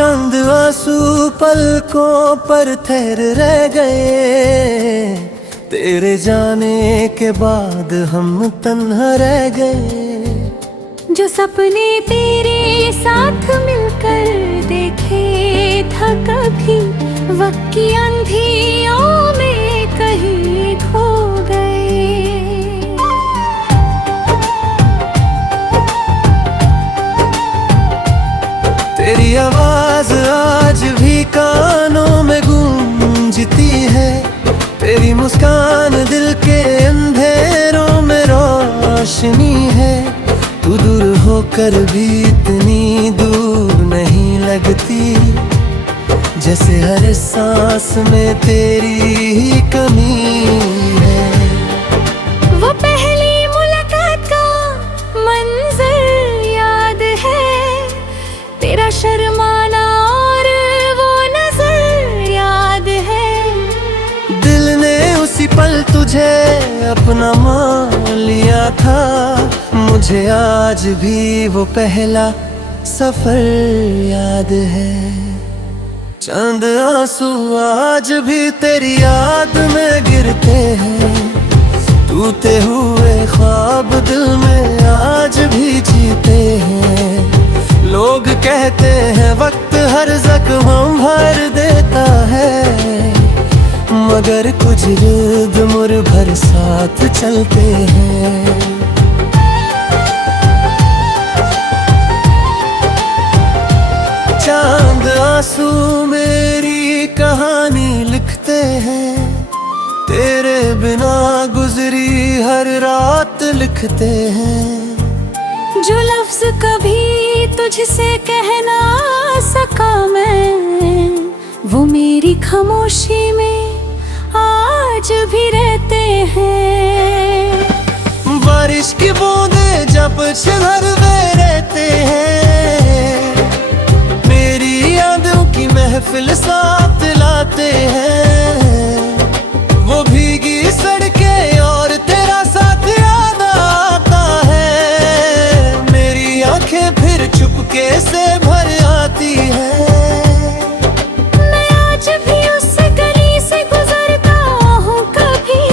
चंद आंसू पलकों पर ठहर रह गए, तेरे जाने के बाद हम तन्हा रह गए। जो सपने तेरे साथ मिलकर देखे था कभी, वक्त की अंधियों में कहीं खो गए। तेरी आवाज आज भी कानों में गूंजती है, तेरी मुस्कान दिल के अंधेरों में रोशनी है। तू दूर होकर भी इतनी दूर नहीं लगती, जैसे हर सांस में तेरी ही कमी है। वो पहली मुलाकात का मंजर याद है, तेरा शर्माना और वो नजर याद है। दिल ने उसी पल तुझे अपना मान लिया था, मुझे आज भी वो पहला सफर याद है। चंद आंसू आज भी तेरी याद में गिरते हैं, टूटे हुए ख्वाब दिल में आज भी जीते हैं। लोग कहते हैं वक्त हर जख्म भर देता है, मगर कुछ रुद मुर भर साथ चलते हैं। चांद आंसू मेरी कहानी लिखते हैं, तेरे बिना गुजरी हर रात लिखते हैं। जो लफ्ज कभी तुझसे कह ना सका मैं, वो मेरी खामोशी में आज भी रहते हैं। बारिश की बूंदें जब छिड़कते रहते हैं, मेरी यादों की महफिल साथ लाते हैं। वो भीगी सड़कें और तेरा साथ याद आता है, मेरी आंखें फिर चुपके से भर आती है। मैं आज भी उस गली से गुजरता हूँ कभी,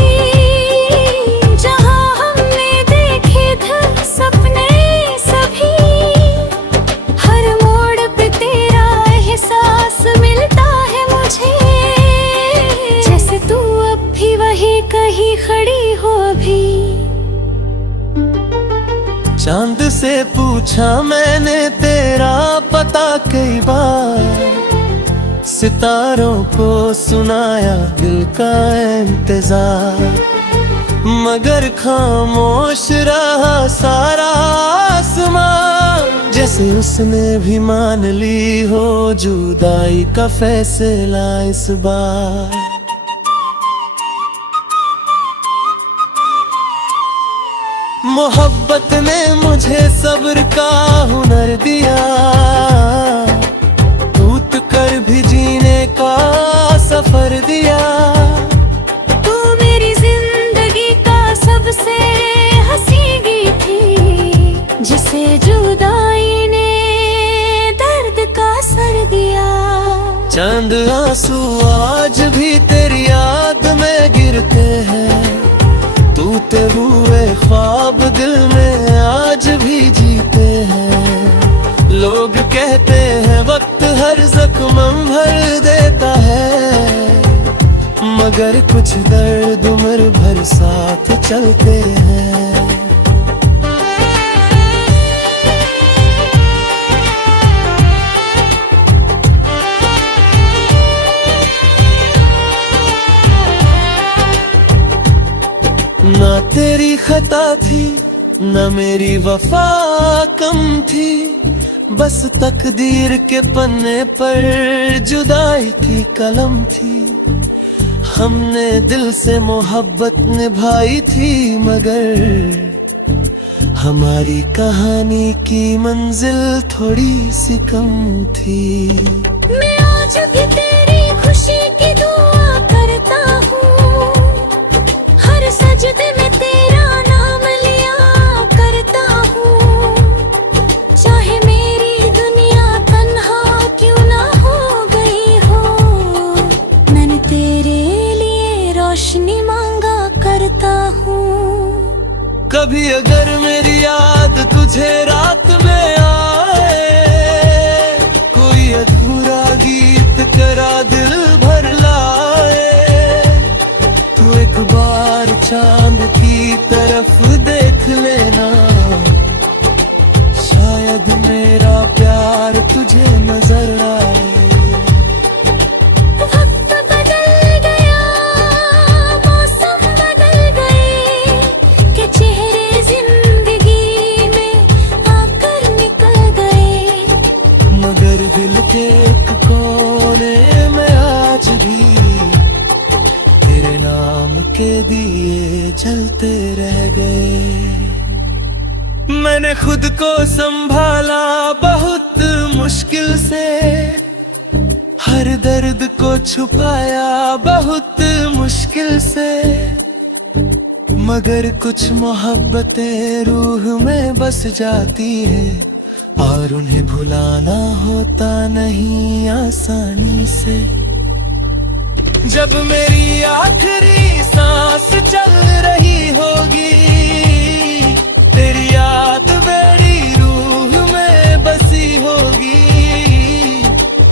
जहाँ हमने देखे थे सपने सभी। हर मोड़ पे तेरा एहसास मिलता है मुझे, जैसे तू अब भी वही कहीं खड़ी हो अभी। चांद से पूछा मैंने तेरा पता कई बार, सितारों को सुनाया दिल का इंतजार, मगर खामोश रहा सारा आसमां। जैसे उसने भी मान ली हो जुदाई का फैसला इस बार। मोहब्बत ने मुझे सब्र का हुनर दिया, टूट कर भी जीने का सफर दिया। तू मेरी जिंदगी का सबसे हंसी गीत थी, जिसे जुदाई ने दर्द का सर दिया। चंद आंसू आज भी तेरी याद में गिरते हैं, टूटे हुए ख्वाब दिल में आज भी जीते हैं। लोग कहते हैं वक्त हर जख्म भर देता है, मगर कुछ दर्द उम्र भर साथ चलते हैं। ना तेरी खता थी ना मेरी वफा कम थी, बस तकदीर के पन्ने पर जुदाई की कलम थी। हमने दिल से मोहब्बत निभाई थी, मगर हमारी कहानी की मंजिल थोड़ी सी कम थी। मैं आज भी तेरी खुशी की दुआ करता हूँ, हर सजदे में तेरा नाम लिया करता हूँ। चाहे मेरी दुनिया तन्हा क्यों ना कभी अगर मेरी याद तुझे रात में आए, कोई अधूरा गीत करा दिल भर लाए, तू एक बार चांद की तरफ देख लेना, शायद मेरा प्यार तुझे नजर आए। वक्त बदल गया, मौसम बदल गए, के चेहरे जिंदगी में आकर निकल गए, मगर दिल के एक कोने में आज भी तेरे नाम के दिए जलते रह गए। मैंने खुद को संभाला बहुत मुश्किल से, हर दर्द को छुपाया बहुत मुश्किल से, मगर कुछ मोहब्बतें रूह में बस जाती है, और उन्हें भुलाना होता नहीं आसानी से। जब मेरी आखिरी सांस चल रही होगी, तेरी याद मेरी रूह में बसी होगी,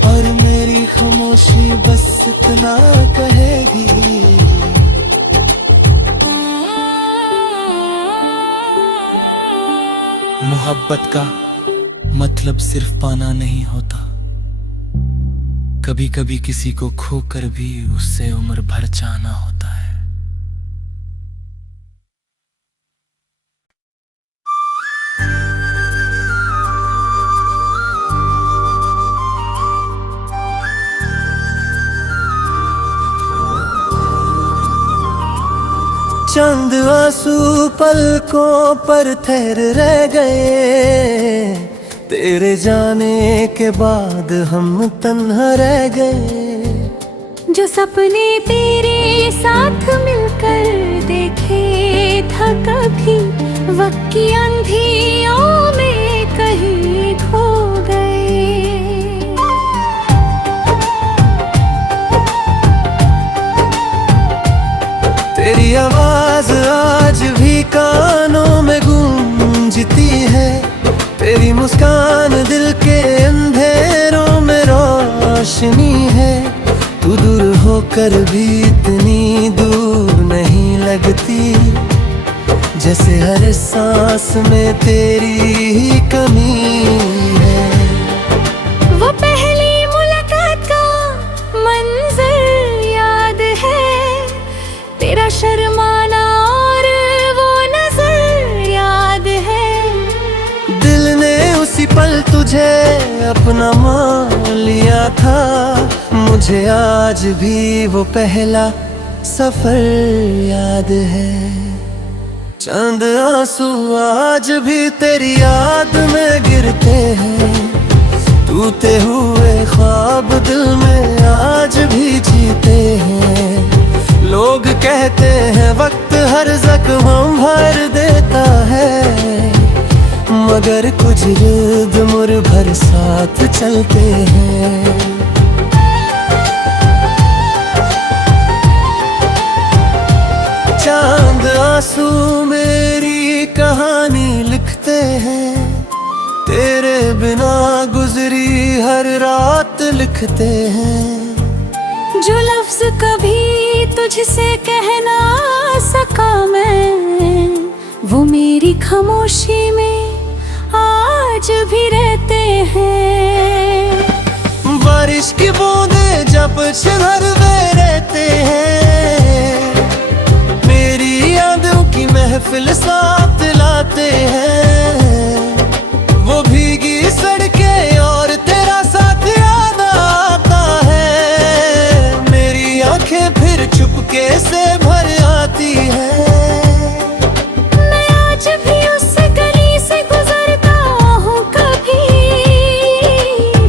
और मेरी खामोशी बस इतना कहेगी, मोहब्बत का मतलब सिर्फ पाना नहीं होता, कभी कभी किसी को खोकर भी उससे उम्र भर चाहना होता है। चंद आंसू पलकों पर ठहर रह गए, तेरे जाने के बाद हम तन्हा रह गए, जो सपने तेरे साथ मिलकर देखे था कभी, वक्त की अंधियों में कहीं खो गए। तेरी आवाज आज भी कानों में गूंजती है, तेरी मुस्कान दिल के अंधेरों में रोशनी है, तू दूर होकर भी इतनी दूर नहीं लगती, जैसे हर सांस में तेरी ही कमी है। वो पहली मुलाकात का मंजर याद है, तेरा शर्माना और वो नजर याद है, दिल ने उसी पल तुझे अपना मान लिया था, मुझे आज भी वो पहला सफर याद है। चंद आंसू आज भी तेरी याद में गिरते हैं, टूटे हुए ख्वाब दिल में आज भी जीते हैं, लोग कहते हैं वक्त हर जख्म भर देता है, मगर कुछ जिद मुर भर साथ चलते हैं। चांद आंसू मेरी कहानी लिखते हैं, तेरे बिना गुजरी हर रात लिखते हैं, जो लफ्ज कभी तुझसे कह ना सका मैं, वो मेरी खामोशी में आज भी रहते हैं। बारिश की बूंदें जब छिड़कते रहते हैं, मेरी यादों की महफिल साथ लाते हैं, वो भीगी सड़कें और तेरा साथ याद आता है, मेरी आंखें फिर चुपके से भर आती है। मैं आज भी उस गली से गुजरता हूँ कभी,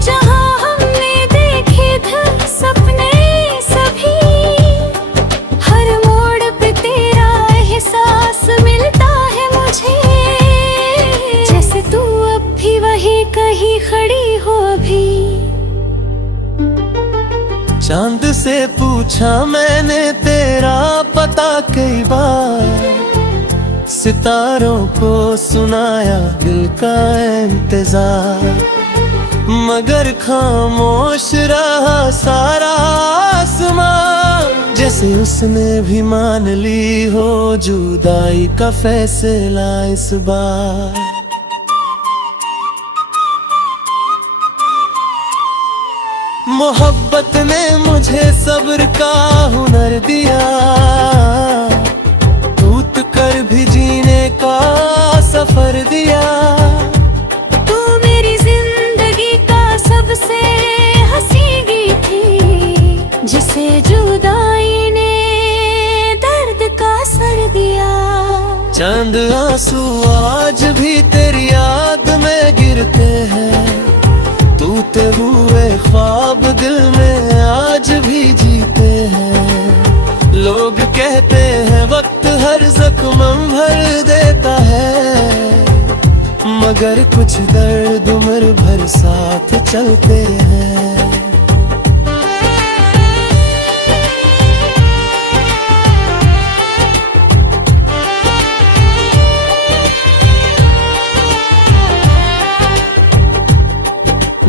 जहाँ हमने देखे थे सपने सभी, हर मोड़ पे तेरा एहसास मिलता है मुझे, जैसे तू अब भी वही कहीं खड़ी हो अभी। चांद से पूछा मैंने तेरा पता कई बार, सितारों को सुनाया दिल का इंतजार, मगर खामोश रहा सारा आसमां। जैसे उसने भी मान ली हो जुदाई का फैसला इस बार। मोहब्बत ने मुझे सब्र का हुनर दिया, टूट कर भी जीने का सफर दिया। तू मेरी जिंदगी का सबसे हंसी गीत थी, जिसे जुदाई ने दर्द का सर दिया। चांद आंसू आज भी तेरी याद में गिरते हैं, टूटे हुए ख्वाब दिल में आज भी जीते हैं। लोग कहते हैं वक्त हर जख्म भर देता है, मगर कुछ दर्द उम्र भर साथ चलते हैं।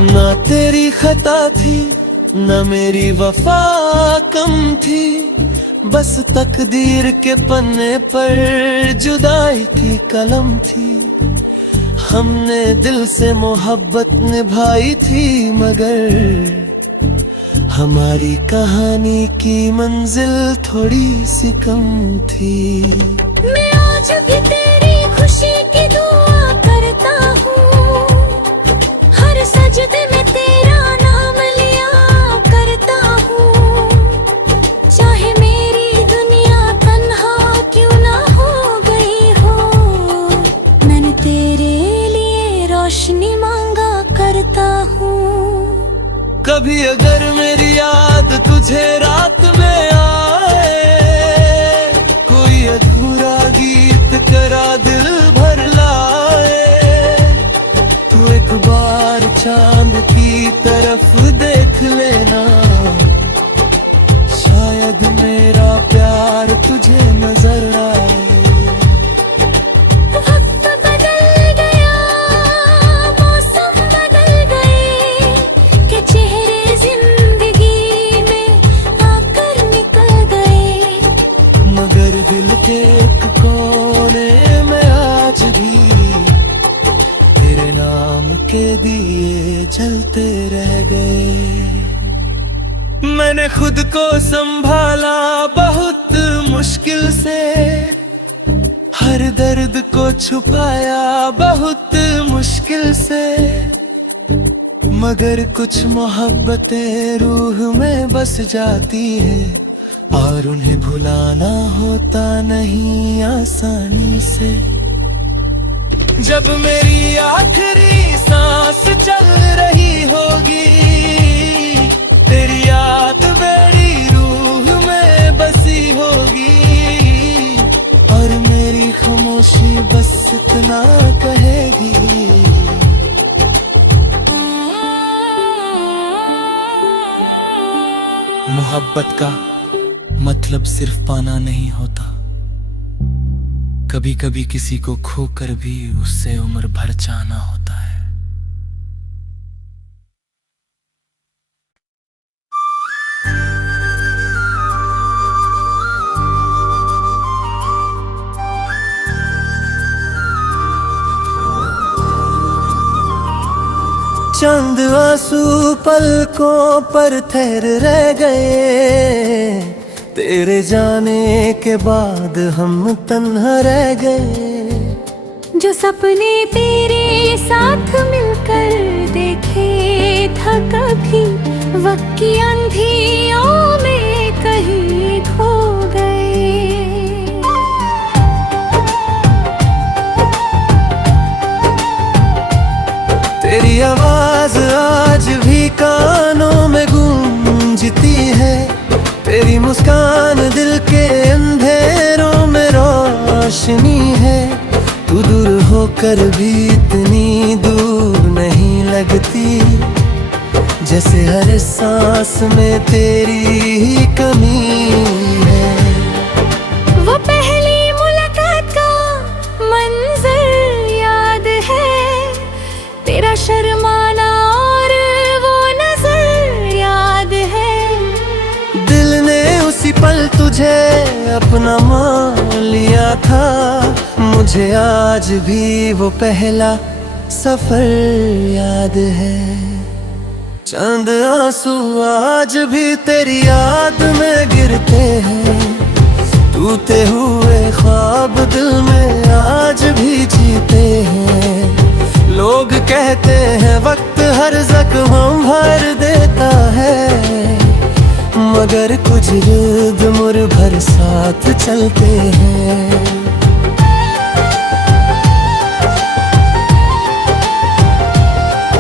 ना तेरी खता थी ना मेरी वफा कम थी, बस तकदीर के पन्ने पर जुदाई की कलम थी। हमने दिल से मोहब्बत निभाई थी, मगर हमारी कहानी की मंजिल थोड़ी सी कम थी। मैं आज भी तेरी खुशी की दुआ करता हूँ, हर सजदे में तेरा नाम लिया करता हूँ। चाहे मेरी दुनिया तन्हा क्यों ना हो गई हो, मैंने तेरे लिए रोशनी मांगा करता हूँ। कभी अगर मेरी याद तुझे रात में आए, कोई अधूरा गीत करा दिल भर लाए, तू एक बार चांद की तरफ देख लेना, शायद मेरा प्यार तुझे नजर आए। वक्त बदल गया, मौसम बदल गए, के चेहरे जिंदगी में आकर निकल गए, मगर दिल के एक कोने में आज भी तेरे नाम के दिए जलते रह गए। मैंने खुद को संभाला बहुत मुश्किल से, हर दर्द को छुपाया बहुत मुश्किल से, मगर कुछ मोहब्बतें रूह में बस जाती है, और उन्हें भुलाना होता नहीं आसानी से। जब मेरी आखिरी सांस चल रही होगी, तेरी याद मेरी रूह में बसी होगी, और मेरी खामोशी बस इतना कहेगी, मोहब्बत का मतलब सिर्फ पाना नहीं होता, कभी कभी किसी को खोकर भी उससे उम्र भर चाहना होता है। चंद आंसू पलकों पर ठहर रह गए, तेरे जाने के बाद हम तन्हा रह गए। जो सपने तेरे साथ मिलकर देखे था कभी, वक्त की अंधियों में कहीं खो गए। तेरी आवाज आज भी कानों में गूंजती है, तेरी मुस्कान दिल के अंधेरों में रोशनी है। तू दूर होकर भी इतनी दूर नहीं लगती, जैसे हर सांस में तेरी ही कमी है। वो पहली मुलाकात का पल तुझे अपना मान लिया था, मुझे आज भी वो पहला सफर याद है। चांद आंसू आज भी तेरी याद में गिरते हैं, टूटे हुए ख्वाब दिल में आज भी जीते हैं। लोग कहते हैं वक्त हर जख्म भर देता है, मगर कुछ युद्ध मुर भर साथ चलते हैं।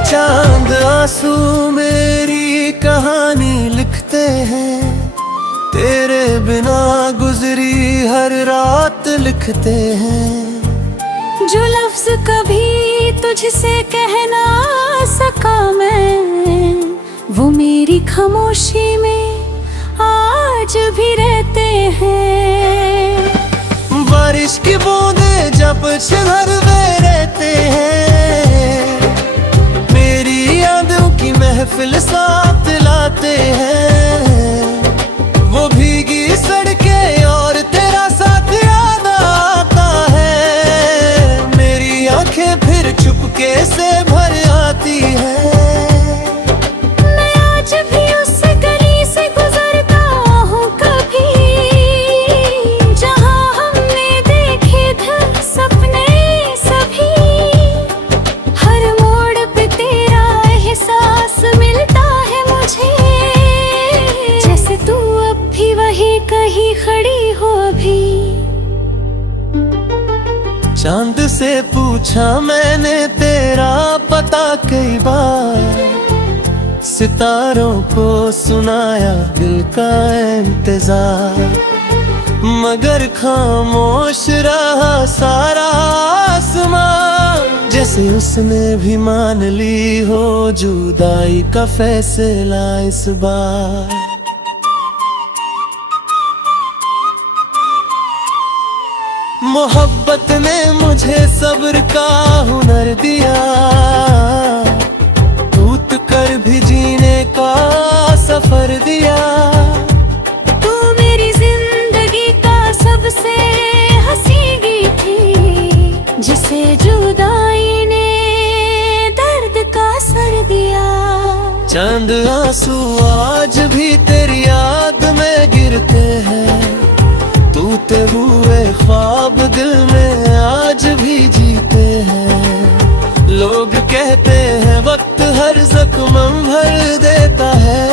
चांद आंसू मेरी कहानी लिखते हैं, तेरे बिना गुजरी हर रात लिखते हैं। जो लफ्ज कभी तुझसे कह ना सका मैं, वो मेरी खामोशी में आज भी रहते हैं। बारिश की बूंदें जब छिड़कते रहते हैं, मेरी यादों की महफिल साथ लाते हैं। वो भीगी सड़कें और तेरा साथ याद आता है, मेरी आंखें फिर चुपके से भर आती है। मैं आज भी उस गली से गुजरता हूँ कभी, जहाँ हमने देखे थे सपने सभी। हर मोड़ पे तेरा एहसास मिलता है मुझे, जैसे तू अब भी वही कहीं खड़ी हो अभी। चांद से पूछा मैंने तेरा पता कई बार, सितारों को सुनाया दिल का इंतजार, मगर खामोश रहा सारा आसमां। जैसे उसने भी मान ली हो जुदाई का फैसला इस बार। मोहब्बत ने मुझे सब्र का हुनर दिया, टूट कर भी जीने का सफर दिया। तू मेरी जिंदगी का सबसे हंसी गीत थी, जिसे जुदाई ने दर्द का सर दिया। चांद आंसू आज भी तेरी याद में गिरते हैं, टूटे हुए ख्वाब दिल में आज भी जीते हैं। लोग कहते हैं वक्त हर जख्म भर देता है,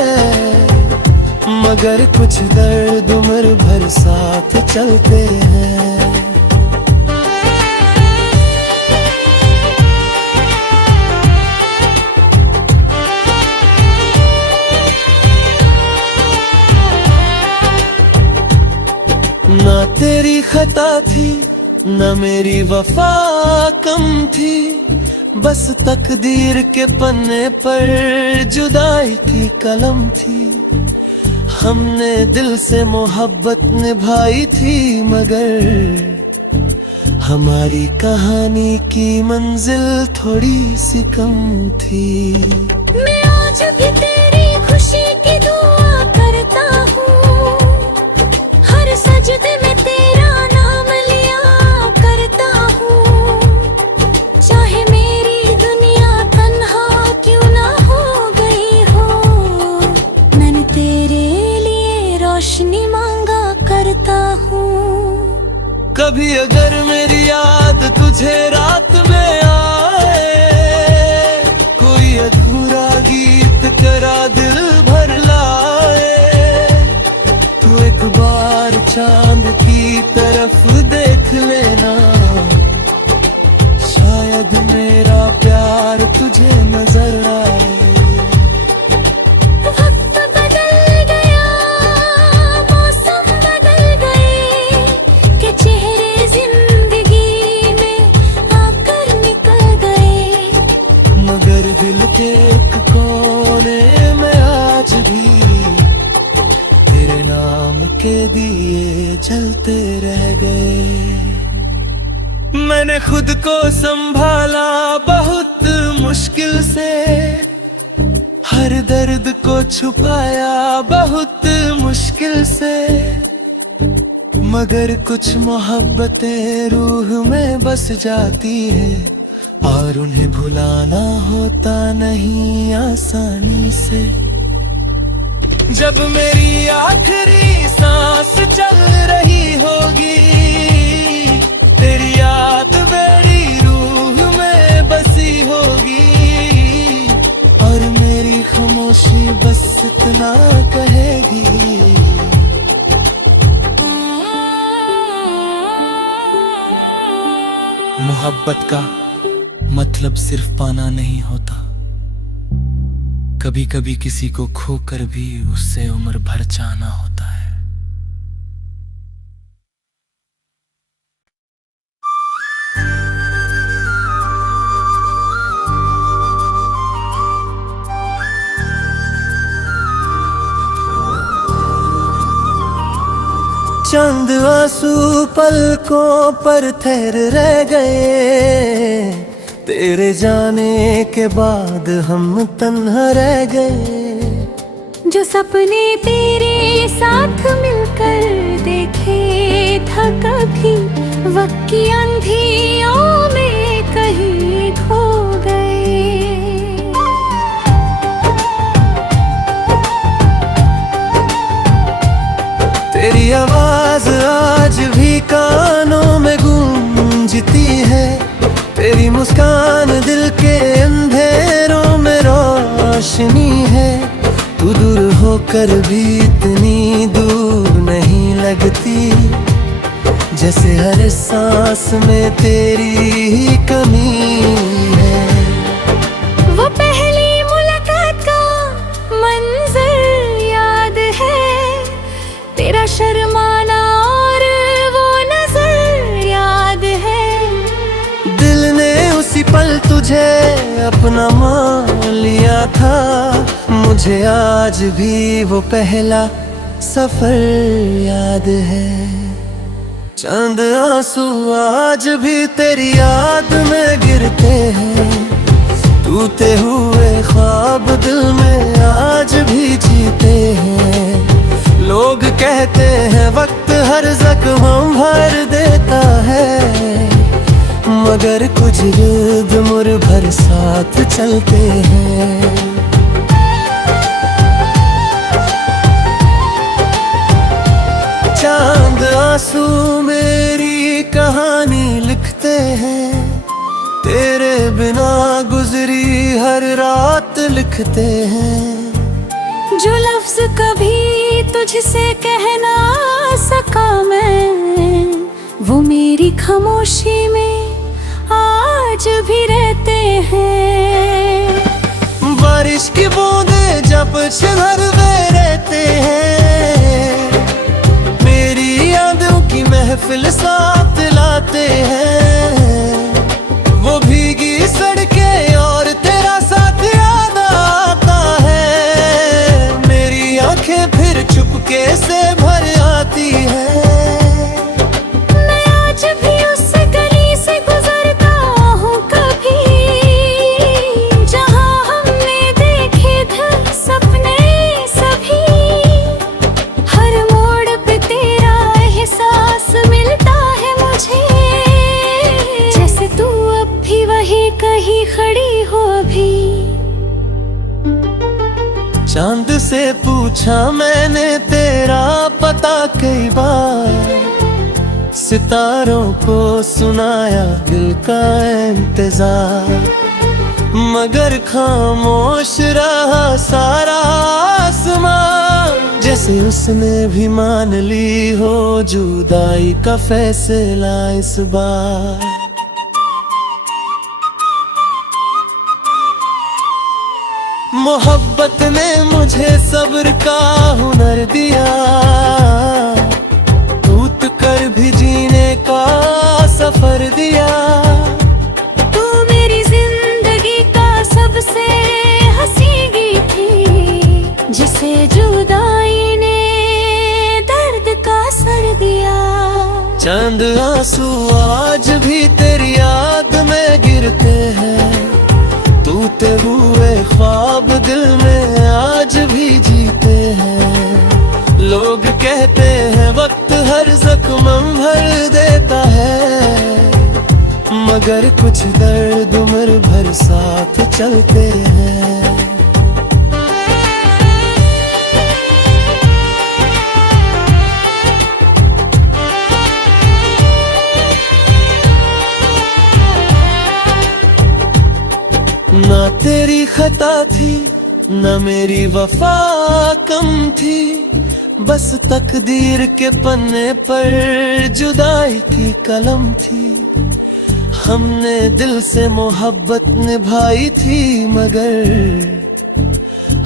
मगर कुछ दर्द उम्र भर साथ चलते हैं। ना तेरी खता थी ना मेरी वफा कम थी, बस तकदीर के पन्ने पर जुदाई की कलम थी। हमने दिल से मोहब्बत निभाई थी, मगर हमारी कहानी की मंजिल थोड़ी सी कम थी। मैं आज भी तेरी खुशी की दुआ करता हूँ, हर सजदे में तेरा नाम लिया करता हूँ। चाहे मेरी दुनिया तन्हा क्यों ना हो गई हो, मैंने तेरे लिए रोशनी मांगा करता हूँ। कभी अगर मेरी याद तुझे रात में आए, कोई अधूरा गीत तेरा दिल भर लाए, तू एक बार चांद की तरफ देख लेना, शायद मेरा प्यार तुझे नजर आए। वक्त बदल गया, मौसम बदल गए, के चेहरे जिंदगी में आकर निकल गए, मगर दिल के एक कोने में आज भी तेरे नाम के दिए जलते रह गए। मैंने खुद को संभाला बहुत मुश्किल से, हर हर दर्द को छुपाया बहुत मुश्किल से, मगर कुछ मोहब्बतें रूह में बस जाती है, और उन्हें भुलाना होता नहीं आसानी से। जब मेरी आखिरी सांस चल रही होगी, तेरी याद मेरी रूह में बसी होगी, और मेरी खामोशी बस इतना कहेगी। मोहब्बत का मतलब सिर्फ पाना नहीं होता, कभी कभी किसी को खोकर भी उससे उम्र भर चाहना होता है। चंद आंसू पलकों पर ठहर रह गए, तेरे जाने के बाद हम तन्हा रह गए। जो सपने तेरे साथ मिलकर देखे था कभी, वक्त की अंधियों में कहीं खो गए। तेरी आवाज आज भी कानों में गूंजती है, तेरी मुस्कान दिल के अंधेरों में रोशनी है। तू दूर होकर भी इतनी दूर नहीं लगती, जैसे हर सांस में तेरी ही कमी है। वो पहली मुलाकात का मंजर याद है, तेरा शर्माना और वो नजर याद है। दिल ने उसी पल तुझे अपना मान लिया था, मुझे आज भी वो पहला सफर याद है। चंद आंसू आज भी तेरी याद में गिरते हैं, टूटे हुए ख्वाब दिल में आज भी जीते हैं। लोग कहते हैं वक्त हर जख्म भर देता है, मगर कुछ युद्ध मुड़ भर साथ चलते हैं। चांद आंसू मेरी कहानी लिखते हैं, तेरे बिना गुजरी हर रात लिखते हैं। जो लफ्ज कभी तुझसे कहना सका मैं, वो मेरी खामोशी में आज भी रहते हैं। बारिश की बूंदें जब छिड़कते रहते हैं, मेरी यादों की महफिल साथ लाते हैं। वो भीगी सड़कें और तेरा साथ याद आता है, मेरी आंखें फिर चुपके से भर आती है। मैं आज भी उस गली से गुजरता हूँ कभी, जहाँ हमने देखे थे सपने सभी। हर मोड़ पे तेरा एहसास मिलता है मुझे, जैसे तू अब भी वही कहीं खड़ी हो अभी। चांद से पूछा मैंने तेरा पता कई बार, सितारों को सुनाया दिल का इंतजार, मगर खामोश रहा सारा आसमां। जैसे उसने भी मान ली हो जुदाई का फैसला इस बार। मोहब्बत ने मुझे सब्र का हुनर दिया, टूट कर भी जीने का सफर दिया। तू मेरी जिंदगी का सबसे हंसी गीत थी, जिसे जुदाई ने दर्द का सर दिया। चंद आंसू आज भी तेरी याद में गिरते हैं, टूटे हुए ख्वाब दिल में आज भी जीते हैं। लोग कहते हैं वक्त हर जख्म भर देता है, मगर कुछ दर्द उम्र भर साथ चलते हैं। ना तेरी खता थी ना मेरी वफा कम थी, बस तकदीर के पन्ने पर जुदाई की कलम थी। हमने दिल से मोहब्बत निभाई थी, मगर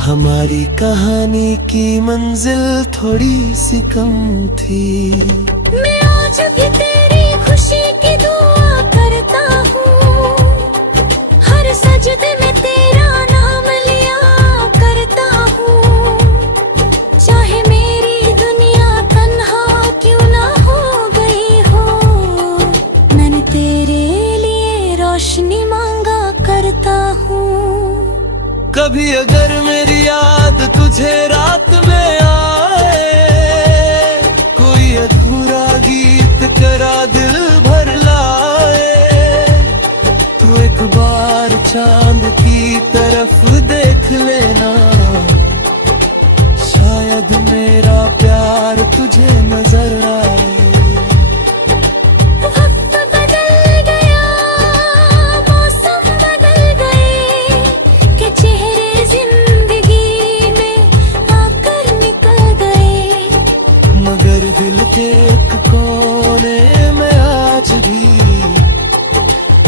हमारी कहानी की मंजिल थोड़ी सी कम थी। मैं आज भी तेरी खुशी की दुआ करता हूँ, हर सजदे में तेरा नाम लिया करता हूँ। चाहे मेरी दुनिया तन्हा क्यों ना हो गई हो, मैंने तेरे लिए रोशनी मांगा करता हूँ। कभी अगर मेरी याद तुझे रात में आए, कोई अधूरा गीत करा दिल भर लाए, तो एक बार चांद की तरफ देख लेना, शायद मेरा प्यार तुझे नजर आए। वक्त बदल गया, मौसम बदल गए, के चेहरे जिंदगी में आकर निकल गए, मगर दिल के एक कोने में आज भी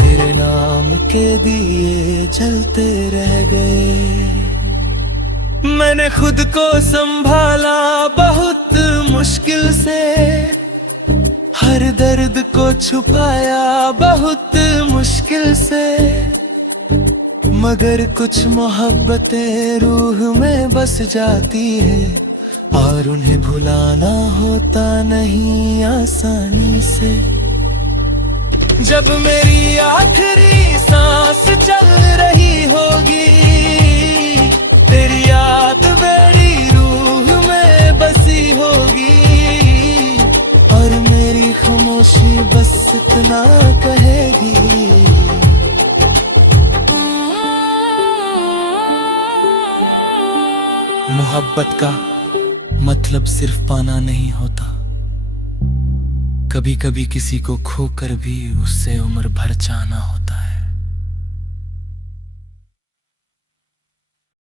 तेरे नाम के दिए जलते रह गए। मैंने खुद को संभाला बहुत मुश्किल से, हर दर्द को छुपाया बहुत मुश्किल से, मगर कुछ मोहब्बतें रूह में बस जाती है, और उन्हें भुलाना होता नहीं आसानी से। जब मेरी आखिरी सांस चल रही होगी, तेरी याद मेरी रूह में बसी होगी, और मेरी खामोशी बस इतना कहेगी, मोहब्बत का मतलब सिर्फ पाना नहीं होता, कभी कभी किसी को खोकर भी उससे उम्र भर चाहना होता।